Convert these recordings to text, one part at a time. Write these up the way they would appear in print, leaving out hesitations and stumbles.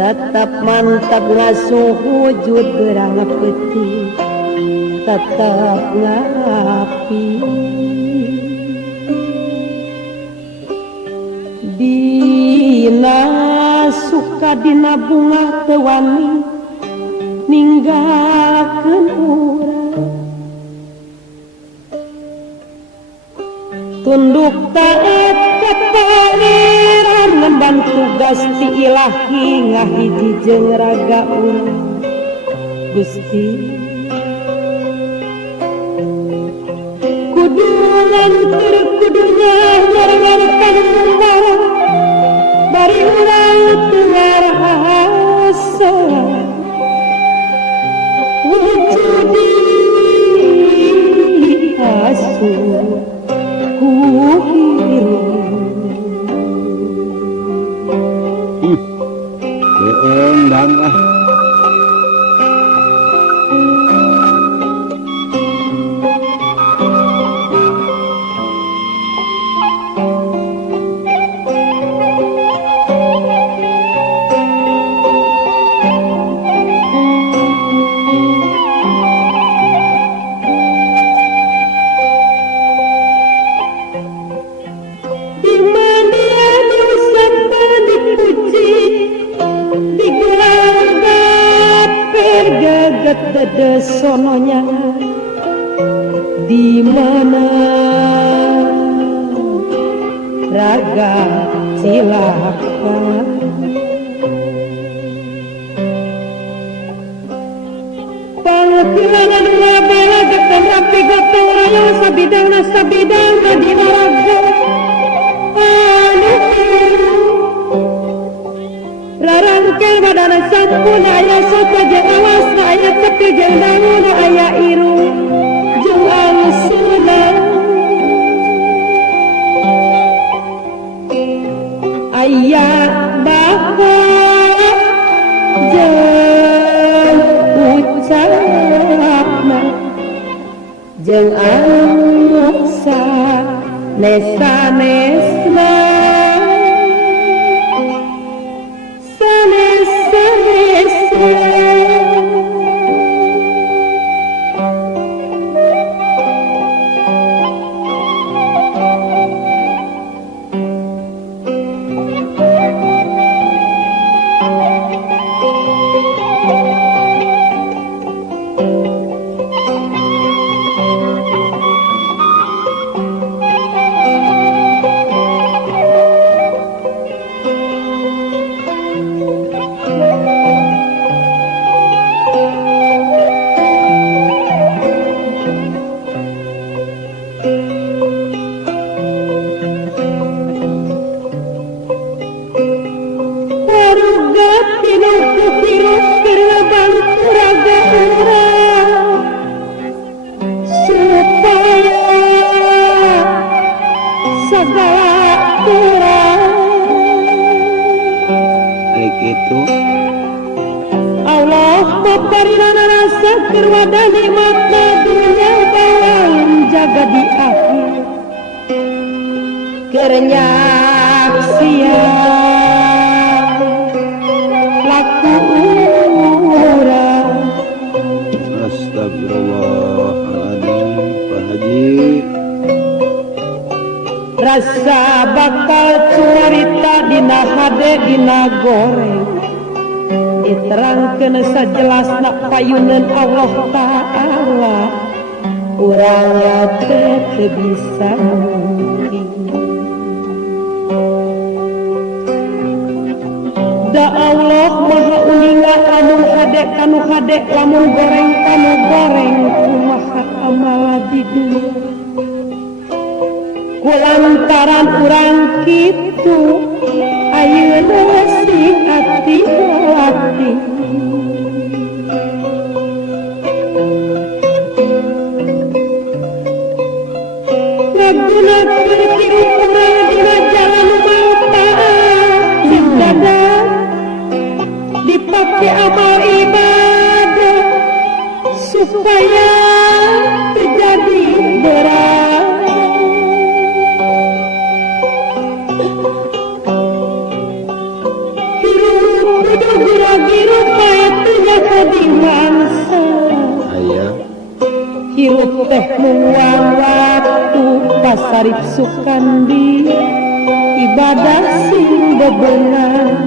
tetap mantap ngasuh wujud berang peti tetap ngapi dina suka dina bunga tewani ninggalkeun urang tunduk taat ka pangeran ngemban tugas ti ilahi ngahiji jeung raga urang Gusti kudu lantur kudunya nyarengan barang bari urang teu ngarasa wujudi asuh Keendang ah. Dede sononya di mana raga cilaka pangkilangan dua bela geteng rapi gotong raya sabidang di waraga rarangkel badana sampun aya soto jeung awas aya tepi jeung dangun aya irung jeung alusna aya bapa jeung ucapna jeung angsa nesa-nesna Allah paparinana rasa kerwada nikmatna dunia bawang jaga di akhir kerenyak siang laku urang Astagfirullahaladzim Pak Haji rasa bakal cerita dina hade dina goreng diterangkeun sajelasna payunan Allah Ta'ala urang teu bisa da Allah maha uninga anu hade kanu hade lamun goreng kanu goreng kumaha amala di dunia kulantaran urang kitu ayeuna sing ati-ati ngagunakeun kiupna dina jalan manfaat ibadah dipake amal ibadah supaya terjadi berat hirup kudu hirup teh luang waktu pasarip sukandi ibadah sing bebenah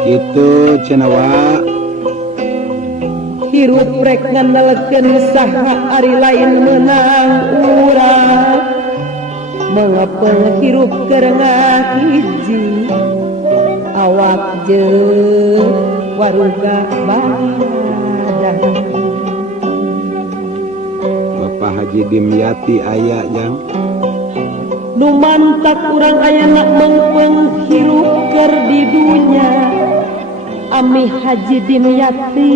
Gitu cenawa hirup rek ngandalkeun saha ari lain meunang urang mangapeng hirup keur ngahiji awak jeung waruga badan Bapak Haji Dimyati aya jang nu mantak urang ayana mengpeng hirup keur di dunya Ami Haji Dimyati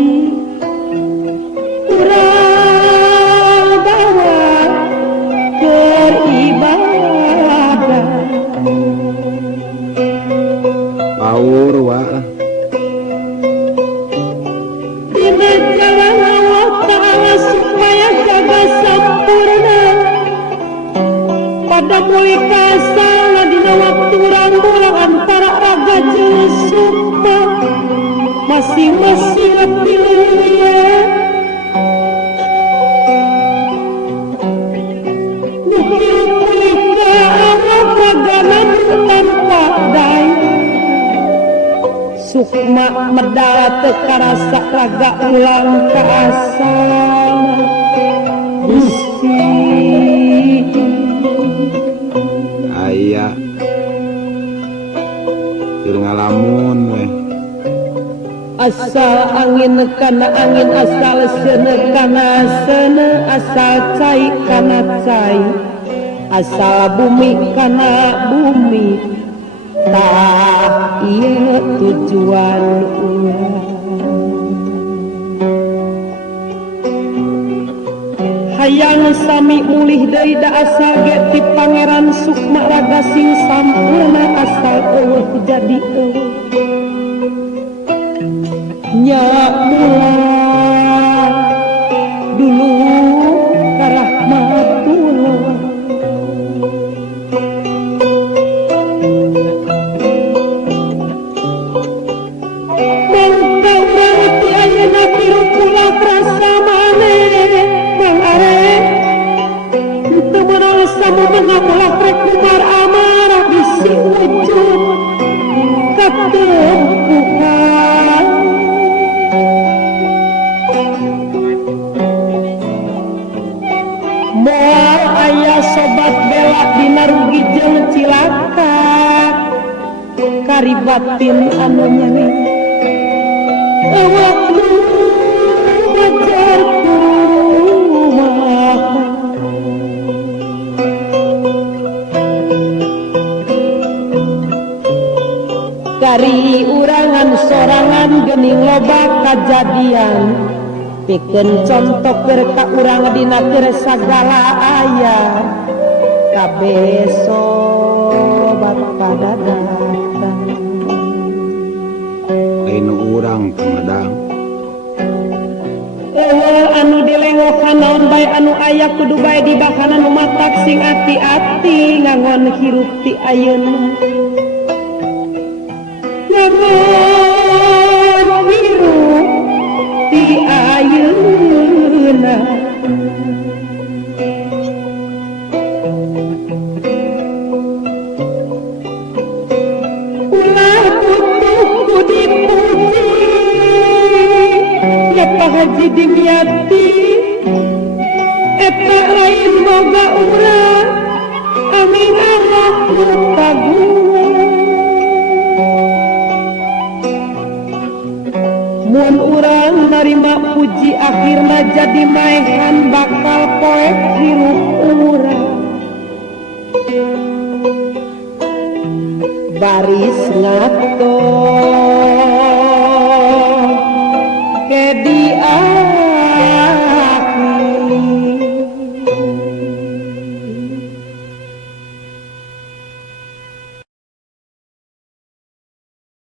urang bawa keur ibadah Paur wa dina jalan Allah Ta'ala supaya jaga sampurna pada mulai kasana dina waktu urang bolang antara raga jeung sukma masing-masing pilihnya nuhilika Allah ragana tanpa daya sukma medal teu karasa raga ulang ka asana Gusti aya keur ngalamun we asal angin kana angin asal seuneu kana seuneu asal cai kana cai asal bumi kana bumi tah ieu tujuan urang hayang sami mulih deui da asal ge ti Pangeran Sukma raga sing sampurna asal eueuh jadi eueuh nya mula dulu ka rahmatullah mangka urang ti ayeuna tiru kula prasa maneh mang arek teu meunang samu mengamulah rek kumar amarah bisi wujud katempuhan moal aya sobat bela dina rugi jeung cilaka karibatin anu nyanyi awak nu ngajar rumah kari urangan sorangan geuning loba kajadian pikeun contoh keur ka urang dina teu sagala aya kabeh sobat pada datang lain urang Kang eueuh anu dilengokan naon bae anu aya kudu bae dibakana nu matak sing ati-ati ngangon hirup ti ayeuna ngangon hirup ti ayeuna ulah butuh ku dipuji ya Pak Haji Dimyati eta lain boga urang amin Allah nu kagungan mun urang narima puji akhirna jadi maehan bakal poek hirup urang baris ngato